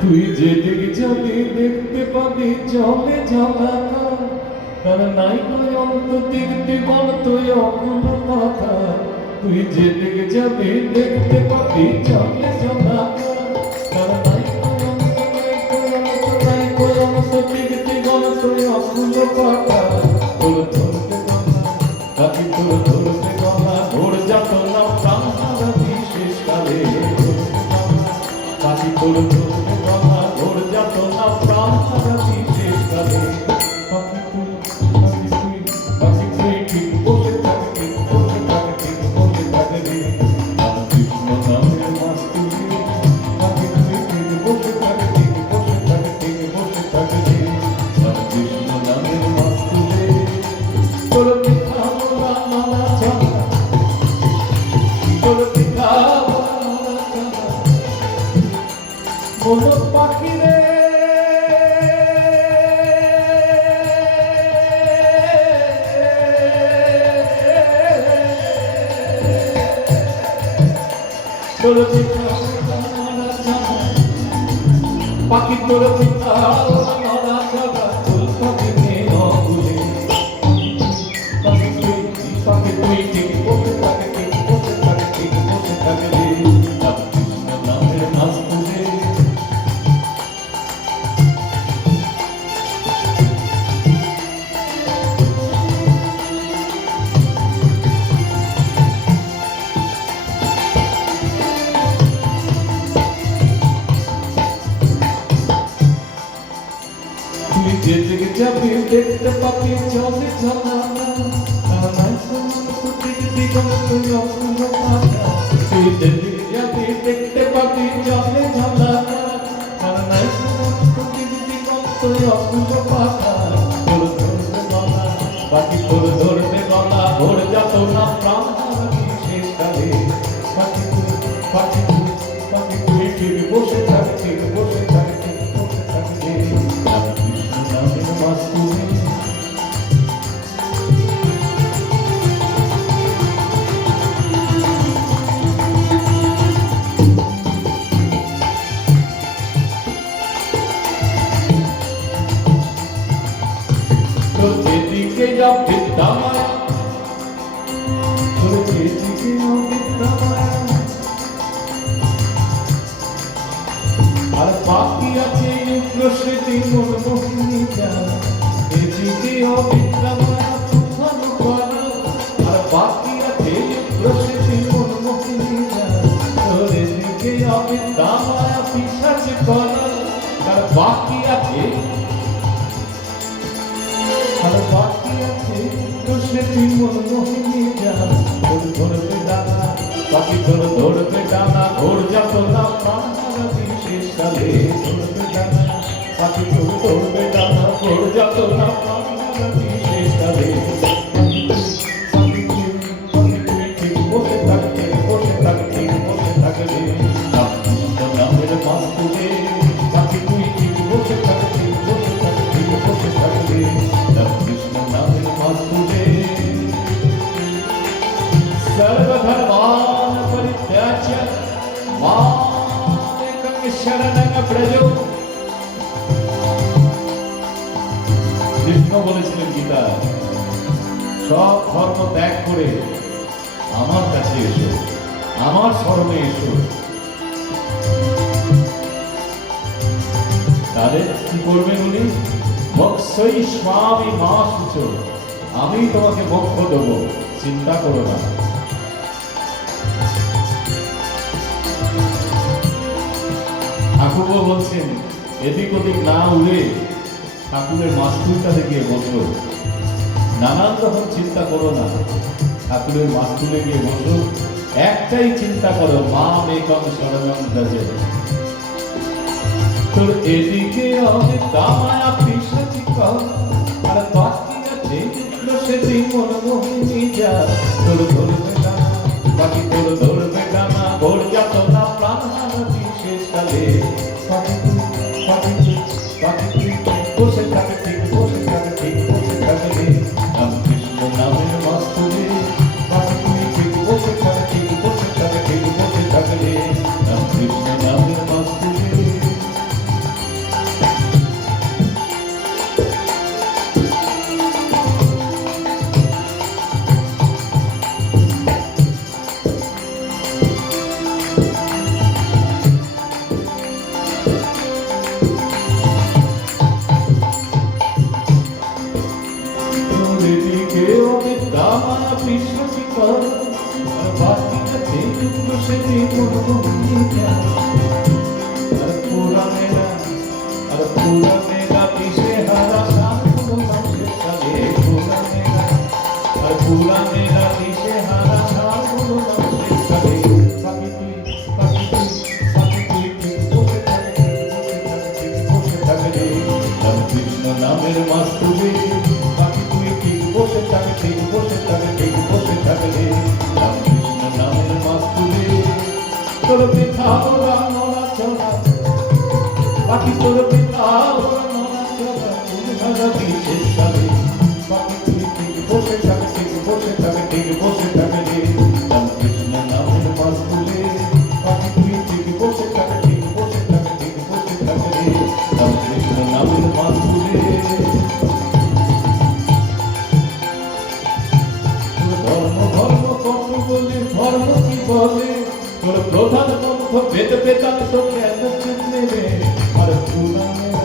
তুই যেদিক যাবি দেখতে পাবি জলে ঝালাকা, তার নাই নয় অন্ত দেখতে বল তুই অকুল কথা। তুই যেদিক যাবি দেখতে পাবি জলে ঝালাকা, তার নাই নয় অন্ত নাই কই অন্ত দেখতে বল তুই অকুল কথা। তোর ধরতে গলা বাকি তোর ধরতে গলা ভোর যাত না প্রাণ হারাবি শেষকালে। বাকি তোর ধরতে গলা ভোর যাত না প্রাণ হারাবি শেষকালে। বাকি তুই বাকি তুই ঠিক বসে থাকে ঠিক বসে থাকে ঠিক বসে থাকে রে কৃষ্ণ নামের মাস্তি। বাকি তুই ঠিক বসে থাকে ঠিক বসে থাকে ঠিক বসে থাকে রে কৃষ্ণ নামের মাস্তি রে। তোর পিঠা বলা নানা চাঁদা, তোর পিঠা বলা নানা চাঁদা বলো পাখি রে। তোর পিঠা নানা চাঁদা পাখি তোর পিঠা নানা চাঁদা তোর পাখি নে অকুলে। পাখি তুই ঠিক বসে থাকে ঠিক বসে থাকে ঠিক বসে থাকে রে কৃষ্ণ নামের মাস্তি রে। তুই যেদিকে যাবি দেখতে পাবি জলে ঝালাকা, তার নাই কোনো দেখতে গেল তুই অকুল কথা। তুই যেদিকে যাবি দেখতে পাবি জলে ঝালাকা, তার নাই কোনো দেখতে গেল তুই অকুল কথা। তোর ধরতে গলা বাকি তোর ধরতে গলা ভোর যাত না প্রাণ হারাবি শেষকালে। বাকি তুই ঠিক বসে থাক ঠিক বসে থাক ঠিক বসে থাক রে কৃষ্ণ নামের মাস্তি রে। তোর যেদিকে যাও বিদ্যা মায়া, তোর যেদিকে যাও বিদ্যা মায়া, আর বাকি আছে উগ্রশ্রেণী মনমোহিনী যারা। এদিকে অবিদ্যা মায়া তুফান করা, আর বাকি আছে উগ্রশ্রেণী মনমোহিনী যারা। তোর এদিকে অবিদ্যা মায়া পিশাচ করা, আর বাকি আছে উগ্রশ্রেণী মনমোহিনী যারা। তোর ধরবে ডানা বাকি তোর ধরবে ডানা ভোর যাত না প্রাণ হারাবি শেষকালে। ধরবে ডানা বাকি তোর ধরবে ডানা ভোর যাত না প্রাণ হারাবি শেষকালে। বাকি তুই ঠিক বসে থাক ঠিক বসে থাক ঠিক বসে থাক রে কৃষ্ণ নামের মাস্তি রে। বাকি তুই ঠিক বসে থাক ঠিক বসে থাক ঠিক বসে থাক রে কৃষ্ণ নামের মাস্তি রে। सर्वधर्मान् परित्याज्य मामेकं शरणं व्रज। কৃষ্ণ বলেছিলেন গীতা, সব ধর্ম ত্যাগ করে আমার কাছে এসো, আমার শরণে এসো। তাহলে কি করবেন উনি? মোক্ষই স্বামী মা শুচ, আমি তোমাকে মোক্ষ দেবো, চিন্তা করো না। ঠাকুরও বলছেন এদিক ওদিক না উড়ে ঠাকুরের মাস্তুলটাতে গিয়ে বসো, নানান রকম চিন্তা করো না, ঠাকুরের মাস্তুলে গিয়ে বসো, একটাই চিন্তা করো মামেকং শরণং ব্রজ। তোর এদিকে অবিদ্যা মায়া পিশাচি কর, আর বাকি আছে উগ্রশ্রেণী মনমোহিনী যারা। তোর ধরবে ডানা বাকি তোর ধরবে ডানা ভোর যাত না প্রাণ হারাবি শেষকালে। বাকি তুই বসে থাকে ঠিক বসে থাকে ঠিক বসে থাকে রে কৃষ্ণ নামের মাস্তি রে। বাকি তুই ঠিক বসে থাকে ঠিক বসে থাকে ঠিক বসে থাকে রে কৃষ্ণ নামের মাস্তি রে। পাখি তোর পিতা ওর মানা চলা উন্নরা বিশেষ কালে পাখি তুই ঠিক বসে থাকে ঠিক বসে থাকে ঠিক বসে থাকে রে রামকৃষ্ণ নামের মাস তুলে পাখি তুই ঠিক বসে থাকে ঠিক বসে থাকে ঠিক বসে থাকে রে রামকৃষ্ণ নামের মাস তুলে ধর্ম ধর্ম কর্ম বলে ধর্ম কি বলে তোর প্রধান গ্রন্থ বেদ বেদান্ত জ্ঞান নেবে আর পুরাণে